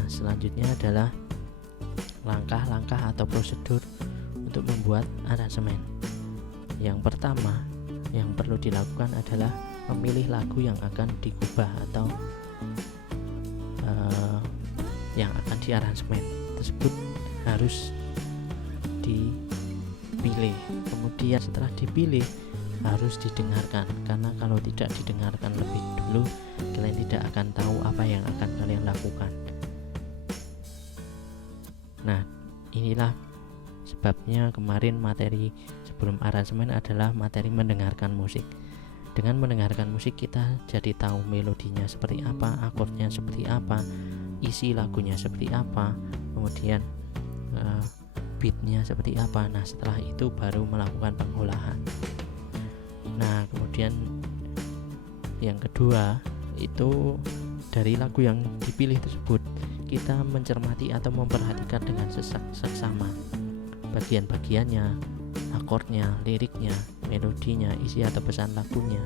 Nah, selanjutnya adalah langkah-langkah atau prosedur untuk membuat aransemen. Yang pertama yang perlu dilakukan adalah memilih lagu yang akan digubah atau yang akan diaransemen tersebut harus dipilih. Kemudian setelah dipilih harus didengarkan, karena kalau tidak didengarkan lebih dulu kalian tidak akan tahu apa yang akan kalian lakukan. Nah, inilah sebabnya kemarin materi sebelum aransemen adalah materi mendengarkan musik. Dengan mendengarkan musik kita jadi tahu melodinya seperti apa, akordnya seperti apa, isi lagunya seperti apa, kemudian beatnya seperti apa. Nah, setelah itu baru melakukan pengolahan. Nah, kemudian yang kedua itu dari lagu yang dipilih tersebut kita mencermati atau memperhatikan dengan seksama bagian-bagiannya, akordnya, liriknya, melodinya, isi atau pesan lagunya,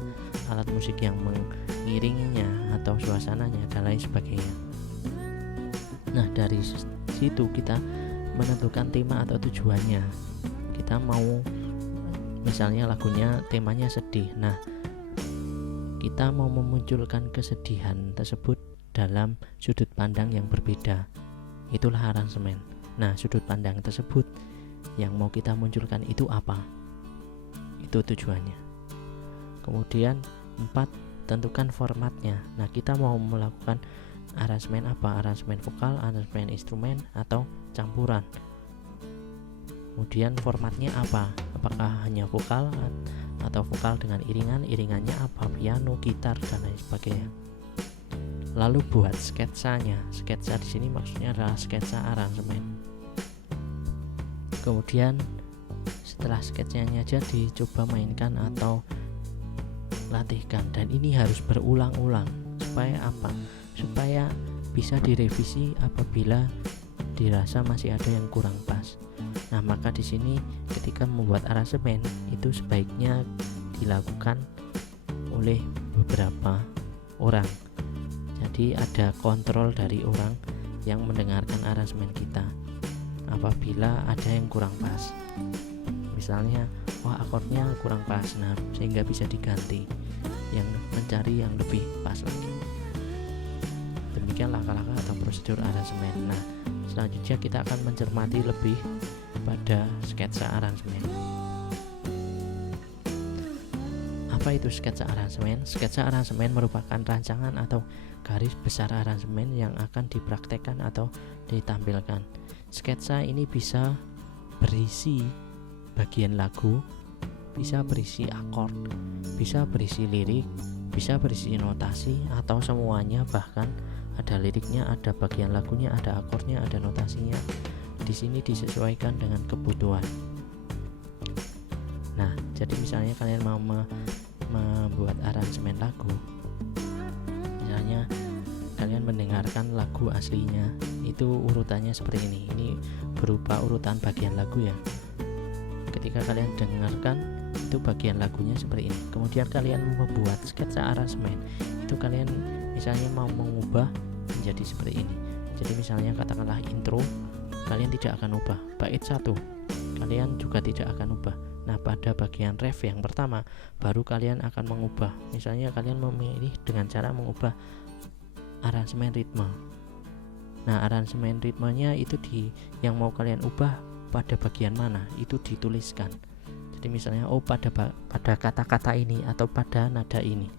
alat musik yang mengiringinya atau suasananya dan lain sebagainya. Nah, dari situ kita menentukan tema atau tujuannya. Kita mau misalnya lagunya temanya sedih. Nah, kita mau memunculkan kesedihan tersebut dalam sudut pandang yang berbeda. Itulah aransemen. Nah, sudut pandang tersebut yang mau kita munculkan itu apa? Itu tujuannya. Kemudian 4, tentukan formatnya. Nah, kita mau melakukan aransemen apa? Aransemen vokal, aransemen instrumen, atau campuran. Kemudian formatnya apa? Apakah hanya vokal atau vokal dengan iringan? Iringannya apa? Piano, gitar, dan lain sebagainya. Lalu buat sketsanya. Sketsa di sini maksudnya adalah sketsa aransemen. Kemudian setelah sketsanya jadi, coba mainkan atau latihkan, dan ini harus berulang-ulang. Supaya apa? Supaya bisa direvisi apabila dirasa masih ada yang kurang pas. Nah, maka di sini ketika membuat aransemen itu sebaiknya dilakukan oleh beberapa orang. Jadi ada kontrol dari orang yang mendengarkan aransemen kita. Apabila ada yang kurang pas, misalnya wah akordnya kurang pas, nah sehingga bisa diganti, yang mencari yang lebih pas lagi. Demikian langkah-langkah atau prosedur aransemen. Nah, selanjutnya kita akan mencermati lebih pada sketsa aransemen. Apa itu sketsa aransemen? Sketsa aransemen merupakan rancangan atau garis besar aransemen yang akan dipraktekkan atau ditampilkan. Sketsa ini bisa berisi bagian lagu, bisa berisi akord, bisa berisi lirik, bisa berisi notasi, atau semuanya, bahkan ada liriknya, ada bagian lagunya, ada akordnya, ada notasinya. Di sini disesuaikan dengan kebutuhan. Nah, jadi misalnya kalian mau membuat aransemen lagu, misalnya kalian mendengarkan lagu aslinya, itu urutannya seperti ini. Ini berupa urutan bagian lagu ya. Ketika kalian dengarkan, itu bagian lagunya seperti ini. Kemudian kalian membuat sketsa aransemen, itu kalian misalnya mau mengubah menjadi seperti ini. Jadi misalnya katakanlah intro, kalian tidak akan ubah. Bait 1 kalian juga tidak akan ubah. Nah, pada bagian ref yang pertama baru kalian akan mengubah. Misalnya kalian memilih dengan cara mengubah aransemen ritme. Nah, aransemen ritmenya itu yang mau kalian ubah pada bagian mana, itu dituliskan. Jadi misalnya pada kata-kata ini atau pada nada ini.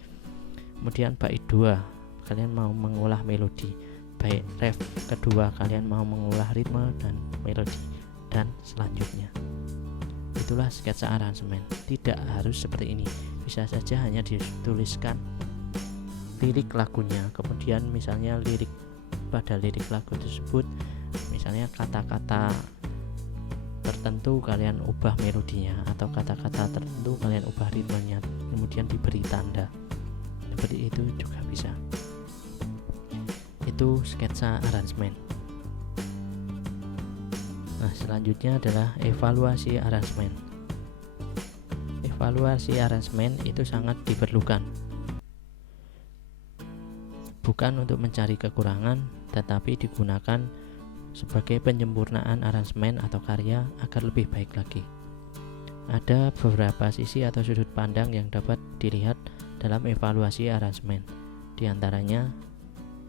Kemudian bait 2 kalian mau mengolah melodi. Bait ref kedua kalian mau mengolah ritme dan melodi, dan selanjutnya. Itulah sketsa aransemen. Tidak harus seperti ini, bisa saja hanya dituliskan lirik lagunya, kemudian misalnya pada lirik lagu tersebut misalnya kata-kata tertentu kalian ubah melodinya, atau kata-kata tertentu kalian ubah ritmenya, kemudian diberi tanda. Seperti itu juga bisa. Itu sketsa aransemen. Nah, selanjutnya adalah evaluasi aransemen. Evaluasi aransemen itu sangat diperlukan, bukan untuk mencari kekurangan, tetapi digunakan sebagai penyempurnaan aransemen atau karya agar lebih baik lagi. Ada beberapa sisi atau sudut pandang yang dapat dilihat dalam evaluasi aransemen. Di antaranya,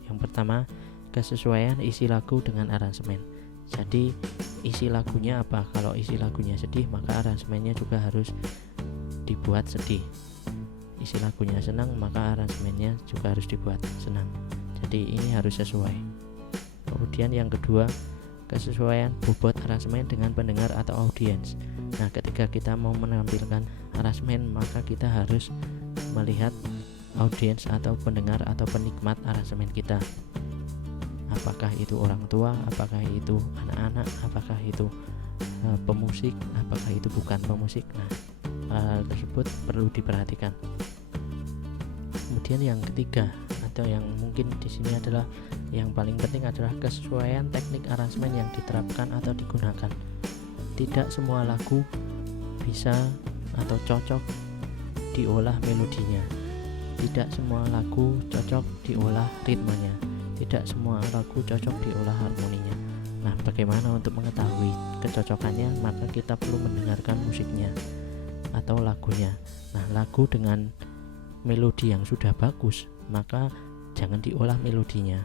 yang pertama, kesesuaian isi lagu dengan aransemen. Jadi, isi lagunya apa? Kalau isi lagunya sedih, maka aransemennya juga harus dibuat sedih. Isi lagunya senang, maka aransemennya juga harus dibuat senang. Jadi, ini harus sesuai. Kemudian yang kedua, kesesuaian bobot aransemen dengan pendengar atau audiens. Nah, ketika kita mau menampilkan aransemen, maka kita harus melihat audiens atau pendengar atau penikmat aransemen kita. Apakah itu orang tua, apakah itu anak-anak, apakah itu pemusik, apakah itu bukan pemusik. Nah, hal tersebut perlu diperhatikan. Kemudian yang ketiga, atau yang mungkin di sini adalah yang paling penting, adalah kesesuaian teknik aransemen yang diterapkan atau digunakan. Tidak semua lagu bisa atau cocok diolah melodinya. Tidak semua lagu cocok diolah ritmenya. Tidak semua lagu cocok diolah harmoninya. Nah, bagaimana untuk mengetahui kecocokannya? Maka kita perlu mendengarkan musiknya atau lagunya. Nah, lagu dengan melodi yang sudah bagus, maka jangan diolah melodinya.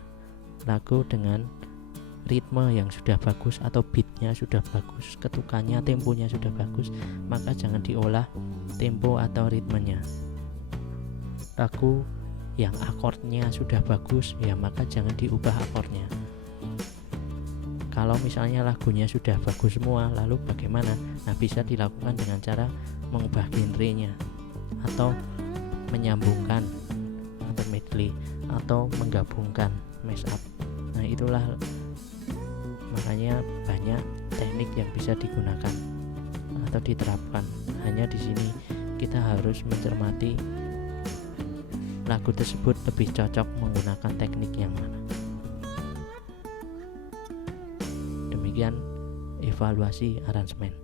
Lagu dengan ritme yang sudah bagus atau beatnya sudah bagus, ketukannya, temponya sudah bagus, maka jangan diolah tempo atau ritmenya. Lagu yang akordnya sudah bagus, ya maka jangan diubah akordnya. Kalau misalnya lagunya sudah bagus semua, lalu bagaimana? Nah, bisa dilakukan dengan cara mengubah genrenya, atau menyambungkan atau medley, atau menggabungkan mash up. Nah, itulah makanya banyak teknik yang bisa digunakan atau diterapkan. Hanya di sini kita harus mencermati lagu tersebut lebih cocok menggunakan teknik yang mana. Demikian evaluasi aransemen.